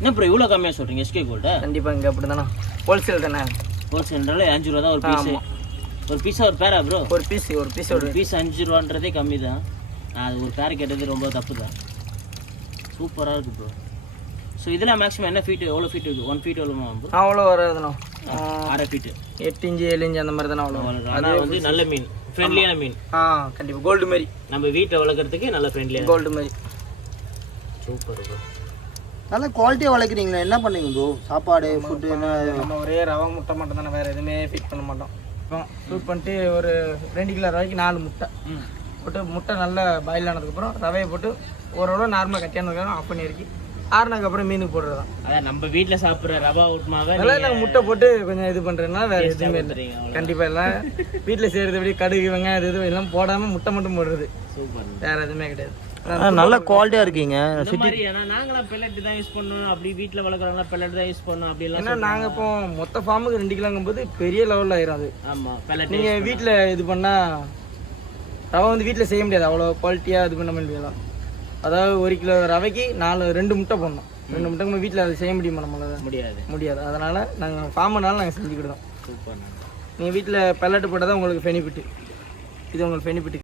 என்ன ப்ரோ இவ்வளோ கம்மியாக சொல்கிறீங்க எஸ்கே கோல்டு? கண்டிப்பாக இங்கே அப்படி தானே, ஹோல்சேல் தானே. ஹோல்சேல்னால 5 ரூபா தான் ஒரு பீஸு. ஒரு பீஸா ஒரு பேரா ப்ரோ? ஒரு பீஸ் 5 ரூபான்றதே கம்மி தான். நான் அது ஒரு பேர் கேட்டது ரொம்ப தப்பு தான். சூப்பராக இருக்குது ப்ரோ. ஸோ இதெல்லாம் மேக்ஸிமம் என்ன ஃபீட்டு, எவ்வளோ ஃபீட் இருக்குது? 1 ஃபீட் எவ்வளோ ப்ரோ? அவ்வளோ வராதுண்ணா, 6 ஃபீட்டு, 8 இன்ச்சு 7 இன்ச்சு அந்த மாதிரி தானே அவ்வளோ. ஆனால் வந்து நல்ல மீன், ஃப்ரெண்ட்லியான மீன். கண்டிப்பாக கோல்டு மாதிரி, நம்ம வீட்டில் வளர்க்குறதுக்கு நல்ல ஃப்ரெண்ட்லியான கோல்டு மாதிரி. Super bro. நல்லா குவாலிட்டியாக வளர்க்குறீங்களா? என்ன பண்ணுங்க ப்ரோ? சாப்பாடு ஃபுட்டு என்ன? நம்ம ஒரே ரவை முட்டை மட்டும் தானே, வேறு எதுவுமே ஃபிட் பண்ண மாட்டோம். இப்போ ஃபிட் பண்ணிட்டு ஒரு 2 கிலோ ரவைக்கு 4 முட்டை போட்டு, முட்டை நல்லா பாயில் ஆனதுக்கப்புறம் ரவையை போட்டு ஓரளவு நார்மலாக கட்டியானதுக்கப்புறம் ஆஃப் பண்ணி இறக்கி ஆறுனதுக்கப்புறம் மீனுக்கு போடுறது தான். அதான் நம்ம வீட்டில் சாப்பிட்ற ரவா உப்புமாவை அதெல்லாம் நாங்கள் முட்டை போட்டு கொஞ்சம் இது பண்ணுறதுனால வேறு எதுவுமே இல்லை. கண்டிப்பாக எல்லாம் வீட்டில் செய்கிறது எப்படி கடுகு வெங்காயம் இது எல்லாம் போடாமல் முட்டை மட்டும் போடுறது. சூப்பர். வேறு எதுவுமே கிடையாது. நல்ல குவாலிட்டியாக இருக்கீங்க. நாங்களாம் பெல்லட் தான் யூஸ் பண்ணணும், அப்படி வீட்டில் வளர்க்குறவங்க பெல்லட் தான் யூஸ் பண்ணணும் அப்படிலாம். ஏன்னா நாங்கள் இப்போ மொத்த ஃபார்முக்கு 2 கிலோங்கும்போது பெரிய லெவலில் ஆயிரும் அது. ஆமாம், பெல்லட் நீங்கள் வீட்டில் இது பண்ணால் ரவை வந்து வீட்டில் செய்ய முடியாது, அவ்வளோ குவாலிட்டியாக இது பண்ண முடியாது. அதாவது 1 கிலோ ரவைக்கு 2 முட்டை போடணும். 2 முட்டைக்கு வீட்டில் அதை செய்ய முடியுமா நம்மளால்? முடியாது. அதனால் நாங்கள் ஃபார்மனால நாங்கள் செஞ்சுக்கிட்டோம். சூப்பர். நீங்கள் வீட்டில் பெல்லட்டு போட்டால் தான் உங்களுக்கு பெனிஃபிட்டு. இது உங்களுக்கு பெனிஃபிட்.